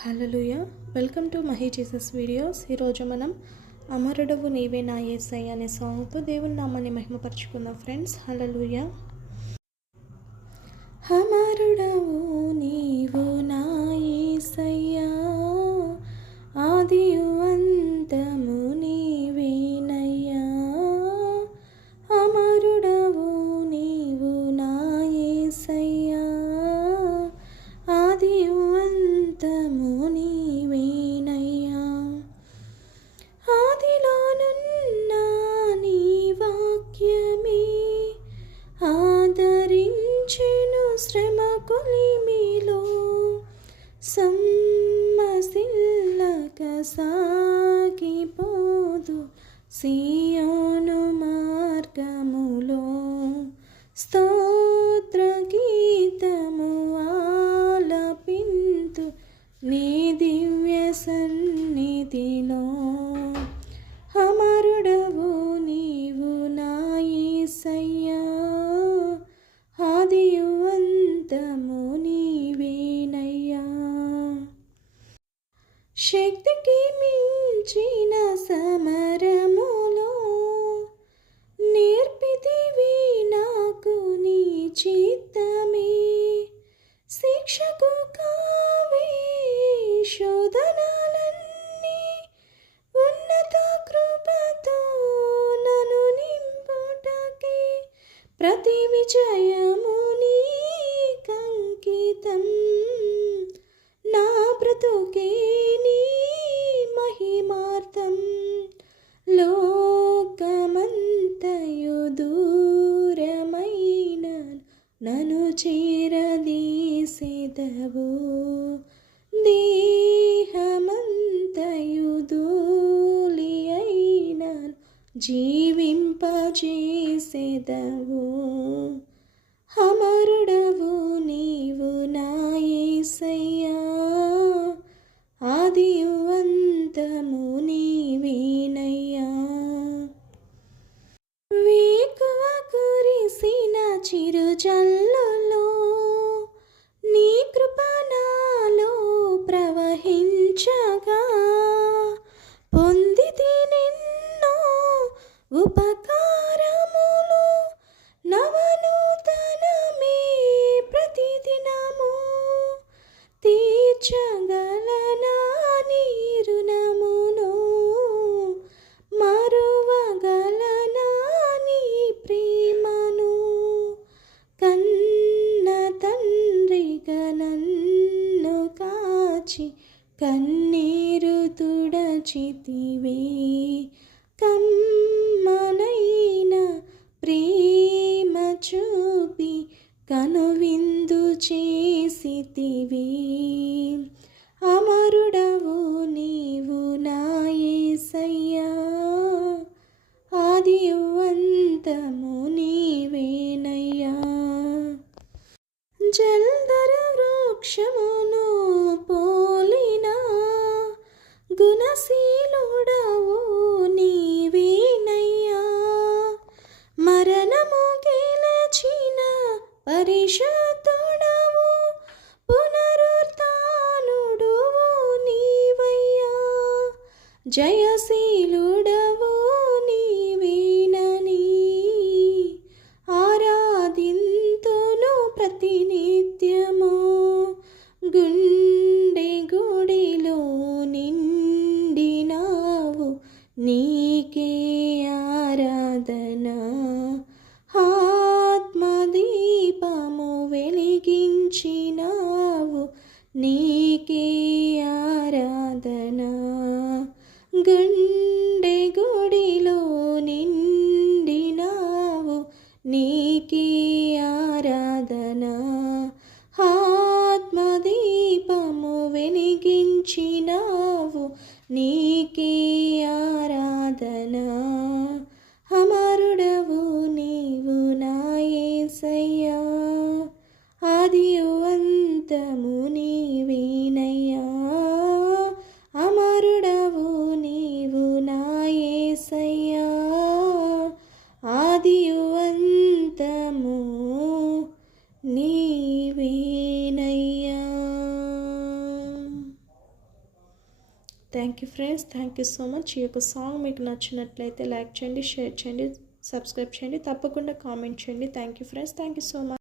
Hallelujah. Welcome to Mahi Jesus videos. ఈరోజు మనం అమరుడవు నీవే నా యేసయ్య అనే సాంగ్తో దేవుని నామాన్ని మహిమపరుచుకుందాం ఫ్రెండ్స్. హల్లెలూయా. అమరుడవు నీవు నా యేసయ్యా, ఆదియు అంతము నీవేనయ్యా. అమరుడవు నీవు నా యేసయ్యా, ఆదియు అంతము నీవేనయ్యా. ఆదిలోనున్న నీ వాక్యమే ఆదరించెను శ్రమ కొలిమిలో, సమ్మసిల్లక సాగిపోదు సియోను మార్గములో. స్తోత్ర గీతము ఆలపింతు నీ దివ్య సన్నిధిలో. అమరుడవు నీవు నా యేసయ్యా, ఆదియు అంతము నీవేనయ్యా. శక్తికి మించిన సమరములో నేర్పితివి నాకు నీ చిత్తమే. శిక్షకు కావే శోధనలన్నీ, ఉన్నత కృపతో నన్ను నింపుటకే. ప్రతి విజయము నీకంకితం, నా బ్రతుకే నీ మహిమార్థం. లోకమంతయు దూరమైన నన్ను చేరదీసెదవు, దేహమంతయు ధూళి అయిన జీవింపజేసెదవు. అమరుడవు నీవు నా యేసయ్యా, ఆదియు అంతము నీవేనయ్యా. వేకువ కురిసిన చిరుజల్లులో నీ కృప నాలో ప్రవహించగా, పొందితి నిన్నో ఉపకారములు, నవనూతనమే ప్రతిదినము. తీర్చగలనా నీ రుణమును, మరువగలనా నీ ప్రేమను. కన్న తండ్రిగా నన్ను కాచి కన్నీరు తుడచితివే. కమ్మనైన ప్రేమ చూపి కనువిందు చేసితివి. అమరుడవు నీవు నా యేసయ్యా, ఆదియు అంతము నీవేనయ్యా. జల్దర వృక్షమును పోలిన గుణశీలుడవు నీవేనయ్యా. మరణము గెలచిన పరిశుద్ధుడవు, పునరుత్థానుడువు నీవయ్యా. జయశీలుడవు నీవేనని ఆరాధింతును ప్రతినిత్యము. గుండె గుడిలో నిండినావు, నీకే ఆరాధన. ఆత్మదీపము వెలిగించినావు, నీకే ఆరాధన. గుండె గుడిలో నిండినావు, నీకే ఆరాధన. ఆత్మదీపము వెలిగించినావు, నీకే ఆరాధన. అమరుడవు నీవు నా యేసయ్యా, ఆదియు అంతము నీవేనయ్యా. అమరుడవు నీవు నా యేసయ్యా, ఆదియు అంతము నీవేనయ్యా. Thank you friends, thank you so much. ఈ యొక్క సాంగ్ మీకు నచ్చినట్లయితే లైక్ చేయండి, షేర్ చేయండి, సబ్స్క్రైబ్ చేయండి, తప్పకుండా కామెంట్ చేయండి. Thank you friends, thank you so much.